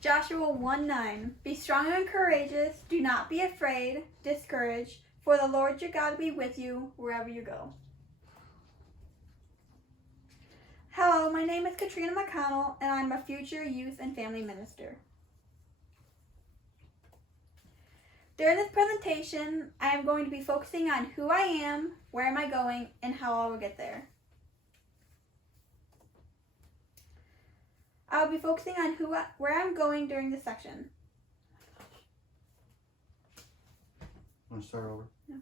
Joshua 1:9. Be strong and courageous. Do not be afraid, discouraged, for the Lord your God will be with you wherever you go. Hello, my name is Catrina McConnell, and I'm a future youth and family minister. During this presentation, I am going to be focusing on who I am, where am I going, and how I will get there. I will be focusing on where I'm going during this section. Want to start over? No.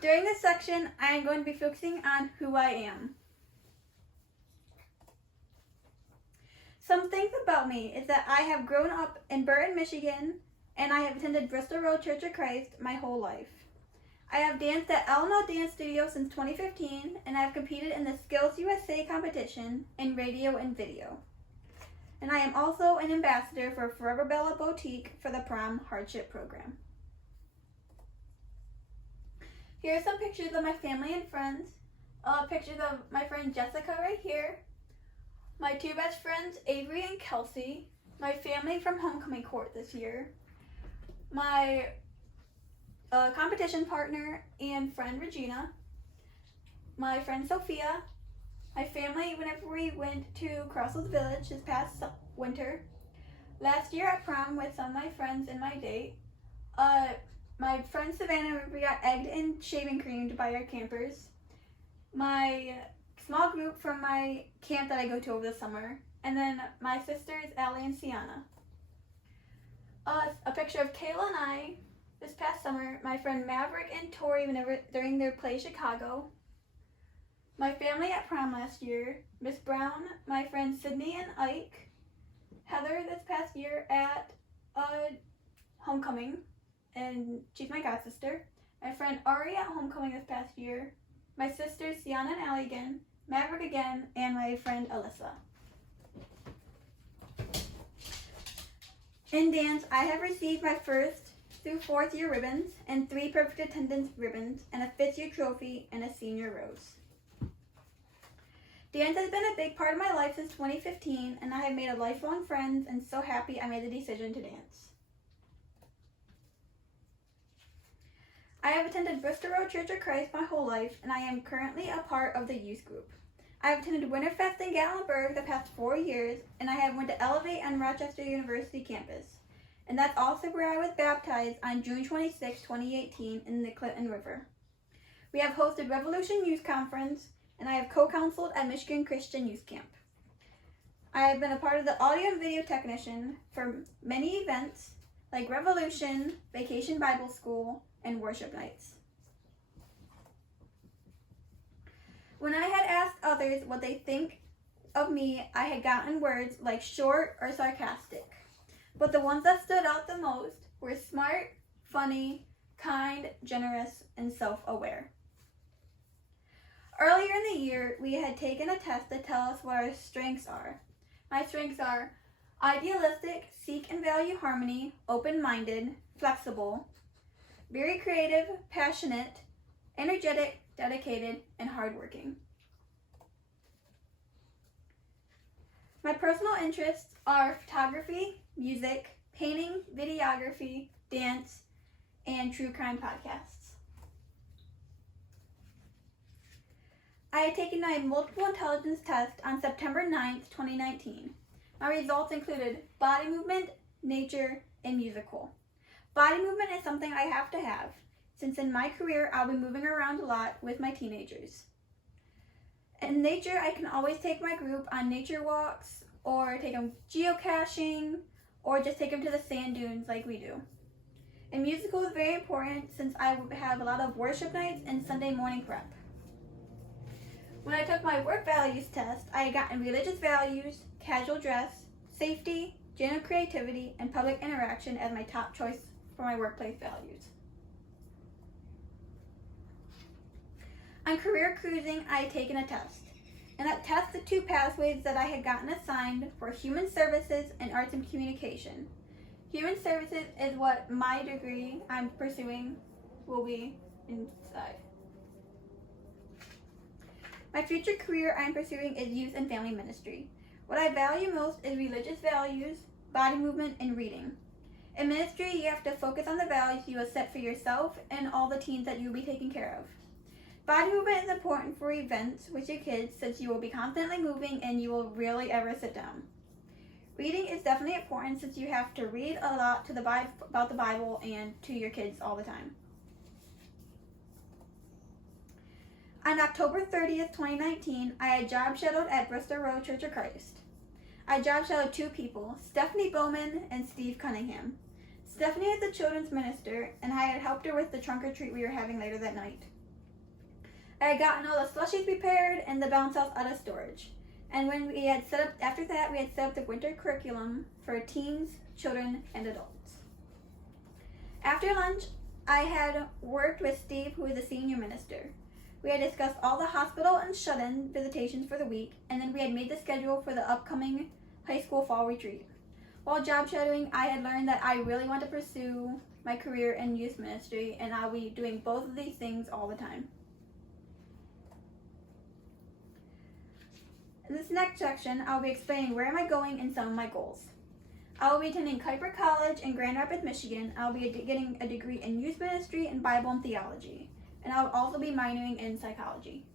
During this section, I am going to be focusing on who I am. Some things about me is that I have grown up in Burton, Michigan, and I have attended Bristol Road Church of Christ my whole life. I have danced at LNO Dance Studio since 2015, and I have competed in the Skills USA competition in radio and video. And I am also an ambassador for Forever Bella Boutique for the Prom Hardship Program. Here are some pictures of my family and friends. Pictures of my friend Jessica right here. My two best friends, Avery and Kelsey. My family from homecoming court this year. My competition partner and friend Regina, my friend Sophia, my family whenever we went to Crossless Village this past winter, last year at prom with some of my friends and my date, my friend Savannah, we got egged and shaving creamed by our campers, my small group from my camp that I go to over the summer, and then my sisters Allie and Sienna. A picture of Kayla and I this past summer, my friend Maverick and Tori during their play Chicago, my family at prom last year, Miss Brown, my friends Sydney and Ike, Heather this past year at homecoming, and she's my god sister, my friend Ari at homecoming this past year, my sisters Sienna and Allie again, Maverick again, and my friend Alyssa. In dance, I have received my 1st through 4th year ribbons and 3 perfect attendance ribbons and a 5th year trophy and a senior rose. Dance has been a big part of my life since 2015, and I have made a lifelong friends and so happy I made the decision to dance. I have attended Bristol Road Church of Christ my whole life, and I am currently a part of the youth group. I have attended Winterfest in Gatlinburg the past 4 years, and I have went to Elevate on Rochester University campus. And that's also where I was baptized on June 26, 2018 in the Clinton River. We have hosted Revolution Youth Conference, and I have co-counseled at Michigan Christian Youth Camp. I have been a part of the audio and video technician for many events like Revolution, Vacation Bible School, and worship nights. When I had asked others what they think of me, I had gotten words like short or sarcastic. But the ones that stood out the most were smart, funny, kind, generous, and self-aware. Earlier in the year, we had taken a test to tell us what our strengths are. My strengths are idealistic, seek and value harmony, open-minded, flexible, very creative, passionate, energetic, dedicated, and hardworking. My personal interests are photography, music, painting, videography, dance, and true crime podcasts. I had taken my multiple intelligence test on September 9th, 2019. My results included body movement, nature, and musical. Body movement is something I have to have, since in my career I'll be moving around a lot with my teenagers. In nature, I can always take my group on nature walks, or take them geocaching, or just take them to the sand dunes like we do. And musical is very important since I have a lot of worship nights and Sunday morning prep. When I took my work values test, I had gotten religious values, casual dress, safety, general creativity, and public interaction as my top choice for my workplace values. On career cruising, I had taken a test. And that test, the 2 pathways that I had gotten assigned were human services and arts and communication. Human services is what my degree I'm pursuing will be inside. My future career I'm pursuing is youth and family ministry. What I value most is religious values, body movement, and reading. In ministry, you have to focus on the values you will set for yourself and all the teens that you will be taking care of. Body movement is important for events with your kids since you will be constantly moving and you will rarely ever sit down. Reading is definitely important since you have to read a lot about the Bible and to your kids all the time. On October 30th, 2019, I had job shadowed at Bristol Road Church of Christ. I job shadowed 2 people, Stephanie Bowman and Steve Cunningham. Stephanie is the children's minister, and I had helped her with the trunk or treat we were having later that night. I had gotten all the slushies prepared and the bounce house out of storage. And when we had set up the winter curriculum for teens, children, and adults. After lunch, I had worked with Steve, who is a senior minister. We had discussed all the hospital and shut-in visitations for the week, and then we had made the schedule for the upcoming high school fall retreat. While job shadowing, I had learned that I really want to pursue my career in youth ministry, and I'll be doing both of these things all the time. In this next section, I'll be explaining where am I going and some of my goals. I will be attending Kuiper College in Grand Rapids, Michigan. I'll be getting a degree in youth ministry and Bible and theology. And I'll also be minoring in psychology.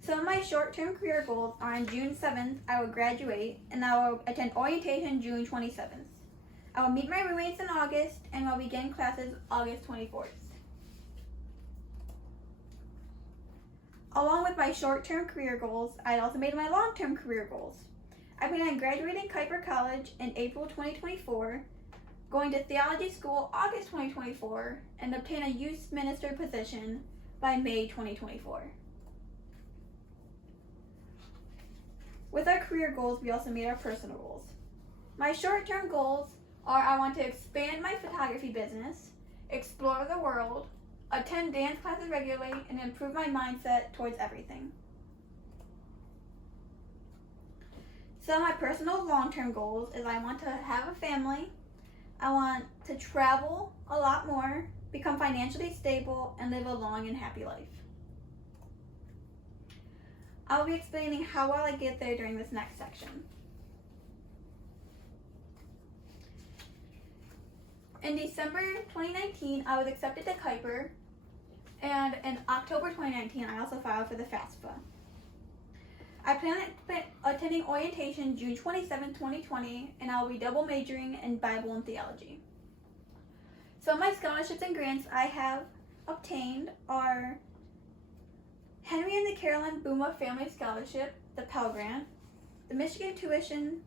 Some of my short-term career goals are on June 7th, I will graduate, and I will attend orientation June 27th. I will meet my roommates in August, and I'll begin classes August 24th. Along with my short-term career goals, I also made my long-term career goals. I plan on graduating Kuiper College in April 2024, going to theology school August 2024, and obtain a youth minister position by May 2024. With our career goals, we also made our personal goals. My short-term goals are I want to expand my photography business, explore the world, attend dance classes regularly, and improve my mindset towards everything. Some of my personal long-term goals is I want to have a family, I want to travel a lot more, become financially stable, and live a long and happy life. I'll be explaining how will I get there during this next section. In December 2019, I was accepted to Kuiper, and in October 2019, I also filed for the FAFSA. I plan on attending orientation June 27, 2020, and I'll be double majoring in Bible and theology. Some of my scholarships and grants I have obtained are Henry and the Carolyn Booma Family Scholarship, the Pell Grant, the Michigan Tuition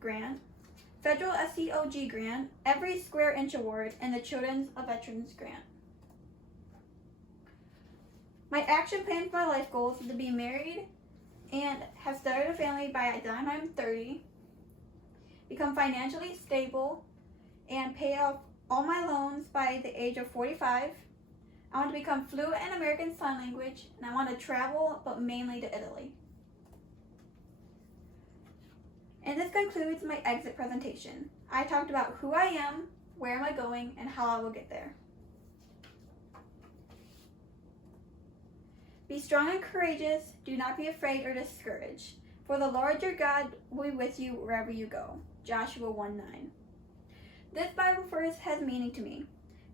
Grant, Federal SCOG Grant, Every Square Inch Award, and the Children's Veterans Grant. My action plan for my life goals is to be married and have started a family by the time I'm 30, become financially stable, and pay off all my loans by the age of 45. I want to become fluent in American Sign Language, and I want to travel, but mainly to Italy. And this concludes my exit presentation. I talked about who I am, where am I going, and how I will get there. Be strong and courageous. Do not be afraid or discouraged. For the Lord your God will be with you wherever you go. Joshua 1:9. This Bible verse has meaning to me.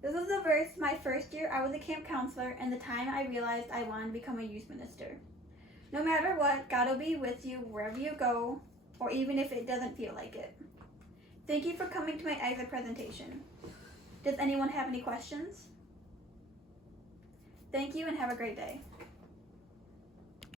This was the verse my first year I was a camp counselor and the time I realized I wanted to become a youth minister. No matter what, God will be with you wherever you go, or even if it doesn't feel like it. Thank you for coming to my exit presentation. Does anyone have any questions? Thank you and have a great day.